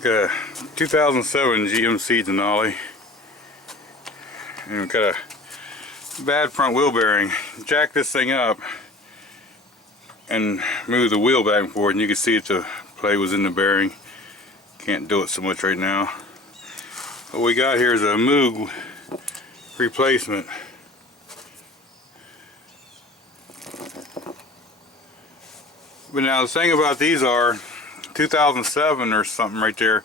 Got a 2007 GMC Denali, and we've got a bad front wheel bearing. Jack this thing up and move the wheel back and forth, and you can see that the play was in the bearing. Can't do it so much right now. What we got here is a Moog replacement. But now the thing about these are 2007 or something right there,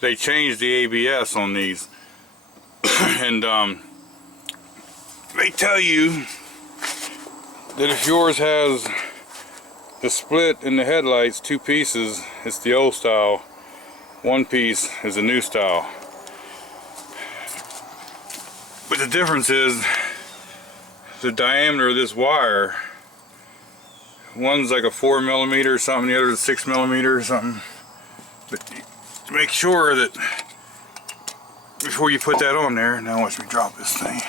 they changed the ABS on these. And they tell you that if yours has the split in the headlights, two pieces, it's the old style, one piece is the new style. But the difference is the diameter of this wire. One's like a 4mm or something, the other's a 6mm or something. But to make sure that before you put that on there, now watch me drop this thing.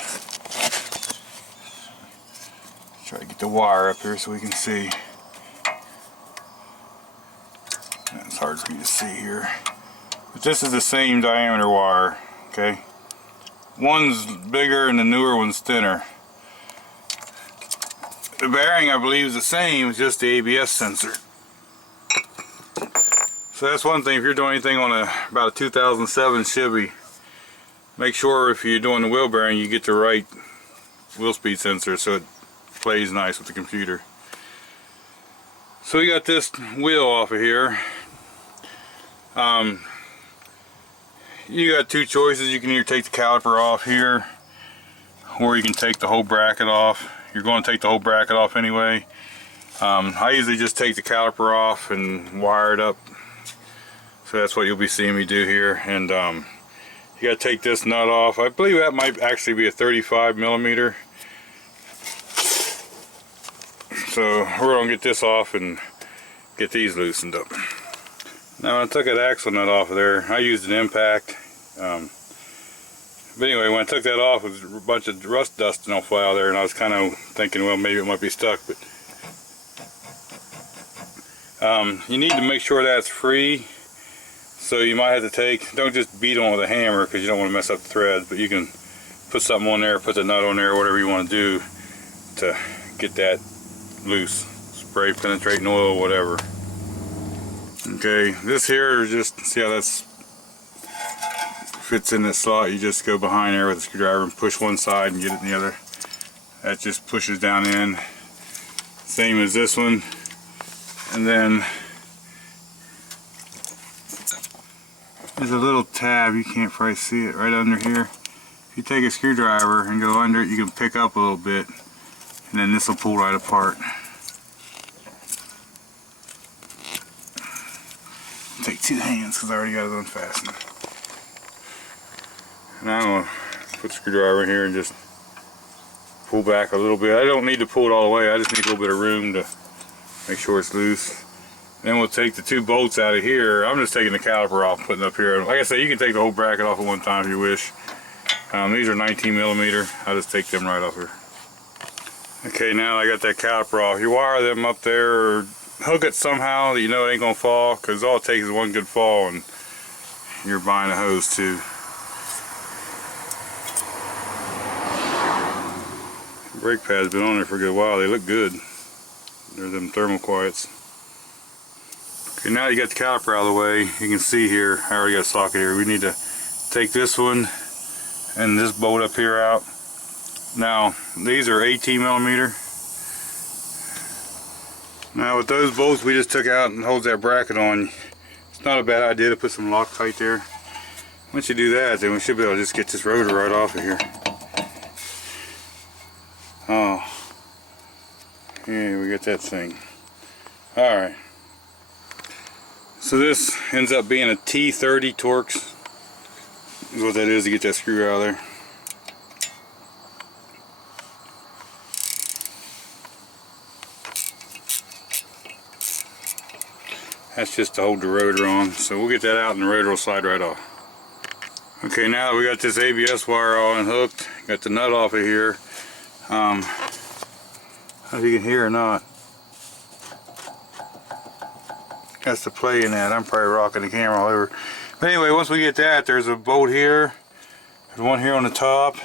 Try to get the wire up here so we can see. It's hard for you to see here. But this is the same diameter wire, okay? One's bigger and the newer one's thinner. The bearing, I believe, is the same, it's just the ABS sensor. So that's one thing. If you're doing anything on about a 2007 Chevy, make sure if you're doing the wheel bearing, you get the right wheel speed sensor so it plays nice with the computer. So we got this wheel off of here. You got two choices. You can either take the caliper off here, or you can take the whole bracket off. You're going to take the whole bracket off anyway. I usually just take the caliper off and wire it up. So that's what you'll be seeing me do here. And you got to take this nut off. I believe that might actually be a 35mm. So we're going to get this off and get these loosened up. Now when I took that axle nut off of there, I used an impact. But anyway, when I took that off, it was a bunch of rust dust and all fly out there, and I was kind of thinking, well, maybe it might be stuck. But you need to make sure that's free. So you might have to don't just beat on with a hammer because you don't want to mess up the threads, but you can put something on there, put the nut on there, whatever you want to do to get that loose. Spray penetrating oil, whatever. Okay, this here, just see how that's fits in this slot. You just go behind there with a screwdriver and push one side and get it in the other. That just pushes down in. Same as this one. And then there's a little tab, you can't probably see it, right under here. If you take a screwdriver and go under it, you can pick up a little bit, and then this will pull right apart. Take two hands because I already got it unfastened. And I'm going to put the screwdriver in here and just pull back a little bit. I don't need to pull it all the way, I just need a little bit of room to make sure it's loose. Then we'll take the two bolts out of here. I'm just taking the caliper off, putting it up here. Like I said, you can take the whole bracket off at one time if you wish. These are 19mm. I'll just take them right off here. Okay, now I got that caliper off. You wire them up there or hook it somehow that you know it ain't going to fall, because all it takes is one good fall and you're buying a hose too. Brake pads been on there for a good while. They look good. They're them thermal quiets. Okay, now you got the caliper out of the way. You can see here, I already got a socket here. We need to take this one and this bolt up here out. Now, these are 18mm. Now with those bolts we just took out and holds that bracket on, it's not a bad idea to put some Loctite there. Once you do that, then we should be able to just get this rotor right off of here. Oh, yeah, we got that thing. Alright. So this ends up being a T30 Torx. Is what that is to get that screw out of there. That's just to hold the rotor on. So we'll get that out and the rotor will slide right off. Okay, now that we got this ABS wire all unhooked, got the nut off of here. I don't know if you can hear or not. has to play in that. I'm probably rocking the camera all over. But anyway, once we get that, there's a bolt here. There's one here on the top.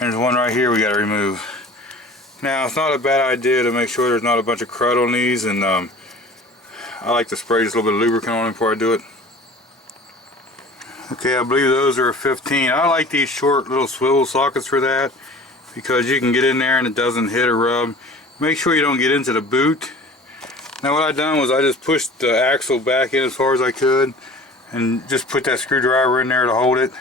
And there's one right here we got to remove. Now, it's not a bad idea to make sure there's not a bunch of crud on these. And I like to spray just a little bit of lubricant on them before I do it. Okay, I believe those are a 15. I like these short little swivel sockets for that, because you can get in there and it doesn't hit or rub. Make sure you don't get into the boot. Now what I done was I just pushed the axle back in as far as I could and just put that screwdriver in there to hold it.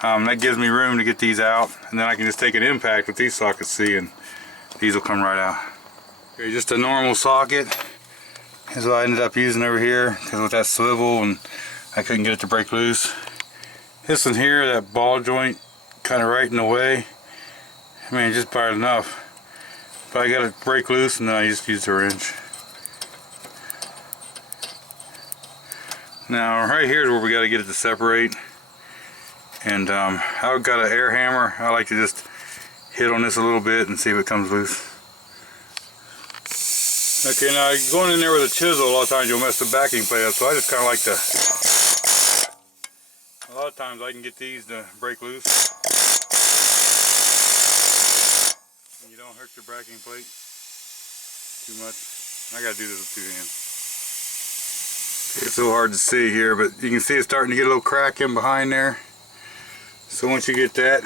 That gives me room to get these out, and then I can just take an impact with these sockets, see, and these will come right out. Okay, just a normal socket is what I ended up using over here, because with that swivel and I couldn't get it to break loose. This one here, that ball joint kind of right in the way. I mean, just about enough. But I got it break loose, and then I just used a wrench. Now right here is where we got to get it to separate. And I've got an air hammer. I like to just hit on this a little bit and see if it comes loose. Okay, now going in there with a chisel, a lot of times you'll mess the backing plate up, so I just kind of like to, a lot of times I can get these to break loose. And you don't hurt your backing plate too much. I gotta do this with 2 hands. It's so hard to see here, but you can see it's starting to get a little crack in behind there. So once you get that,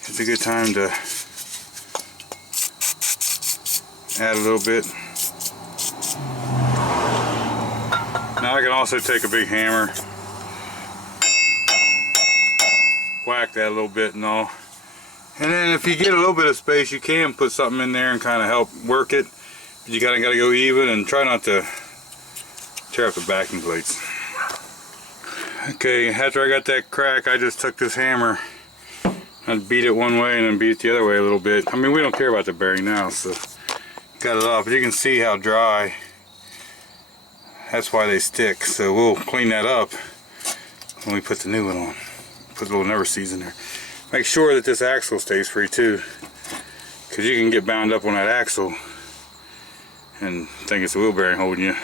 it's a good time to add a little bit. Now I can also take a big hammer, whack that a little bit and all. And then if you get a little bit of space, you can put something in there and kind of help work it. But you gotta go even and try not to tear up the backing plates. Okay, after I got that crack, I just took this hammer and beat it one way and then beat it the other way a little bit. I mean, we don't care about the bearing now, so got it off. But you can see how dry. That's why they stick. So we'll clean that up when we put the new one on. Put the little never sees in there. Make sure that this axle stays free too, because you can get bound up on that axle and think it's a wheel bearing holding you.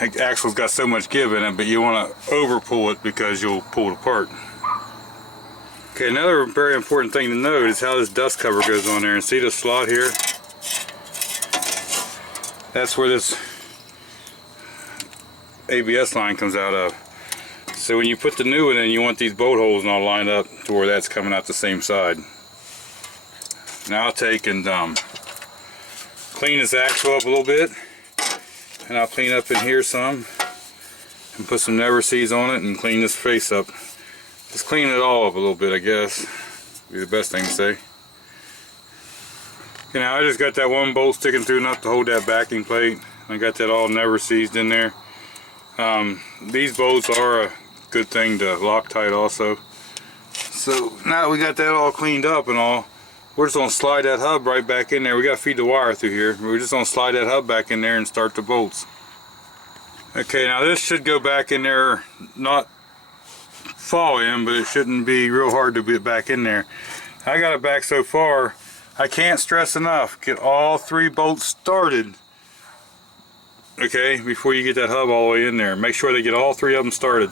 The axle's got so much give in it, but you want to over pull it because you'll pull it apart. Okay, another very important thing to note is how this dust cover goes on there. And see the slot here? That's where this ABS line comes out of. So when you put the new one in, you want these bolt holes all lined up to where that's coming out the same side. Now I'll take and clean this axle up a little bit. And I'll clean up in here some and put some never sees on it and clean this face up. Just clean it all up a little bit, I guess. Be the best thing to say. Okay, now I just got that one bolt sticking through enough to hold that backing plate. I got that all never seized in there. These bolts are a good thing to Loctite also. So now that we got that all cleaned up and all, we're just going to slide that hub right back in there. We got to feed the wire through here. We're just going to slide that hub back in there and start the bolts. Okay, now this should go back in there, not fall in, but it shouldn't be real hard to get back in there. I got it back so far. I can't stress enough, get all 3 bolts started, okay, before you get that hub all the way in there. Make sure they get all 3 of them started.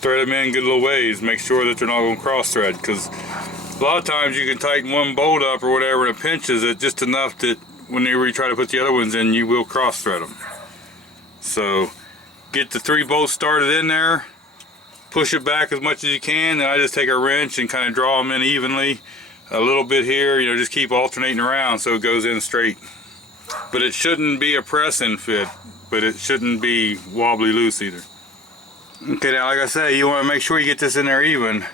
Thread them in good little ways. Make sure that they're not going to cross thread, because a lot of times you can tighten one bolt up or whatever and it pinches it just enough that whenever you try to put the other ones in, you will cross thread them. So get the 3 bolts started in there, push it back as much as you can, and I just take a wrench and kind of draw them in evenly. A little bit here, you know, just keep alternating around so it goes in straight. But it shouldn't be a press-in fit, but it shouldn't be wobbly loose either. Okay, now like I say, you want to make sure you get this in there even.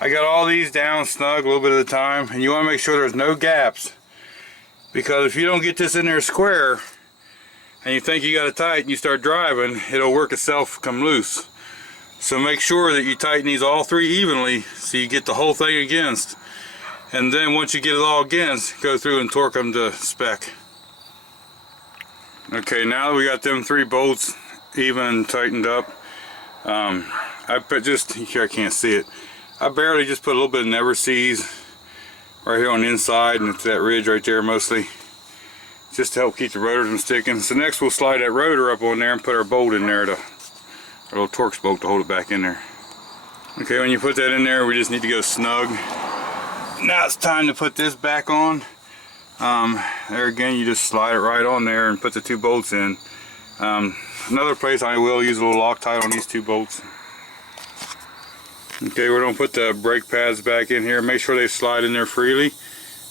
I got all these down snug a little bit at a time, and you want to make sure there's no gaps, because if you don't get this in there square and you think you got it tight and you start driving, it'll work itself come loose. So make sure that you tighten these all 3 evenly so you get the whole thing against, and then once you get it all against, go through and torque them to spec. Okay, now that we got them 3 bolts even and tightened up, I put just here, I can't see it, I barely just put a little bit of never sees right here on the inside, and it's that ridge right there mostly. just to help keep the rotor from sticking. So next we'll slide that rotor up on there and put our bolt in there, our little Torx bolt to hold it back in there. Okay, when you put that in there, we just need to go snug. Now it's time to put this back on. There again, you just slide it right on there and put the 2 bolts in. Another place I will use a little Loctite on these 2 bolts. Okay, we're going to put the brake pads back in here. Make sure they slide in there freely.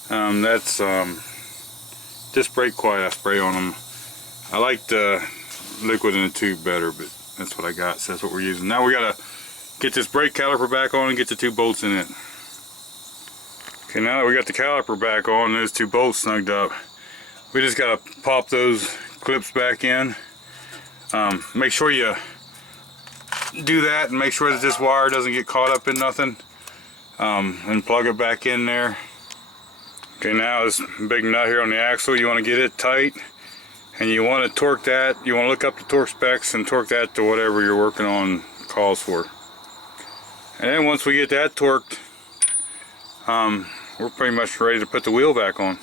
That's disc brake quiet I spray on them. I like the liquid in the tube better, but that's what I got, so that's what we're using. Now we got to get this brake caliper back on and get the 2 bolts in it. Okay, now that we got the caliper back on, those 2 bolts snugged up, we just got to pop those clips back in. Make sure you do that and make sure that this wire doesn't get caught up in nothing, and plug it back in there. Okay, now this big nut here on the axle, you want to get it tight and you want to torque that. You want to look up the torque specs and torque that to whatever you're working on calls for. And then once we get that torqued, we're pretty much ready to put the wheel back on.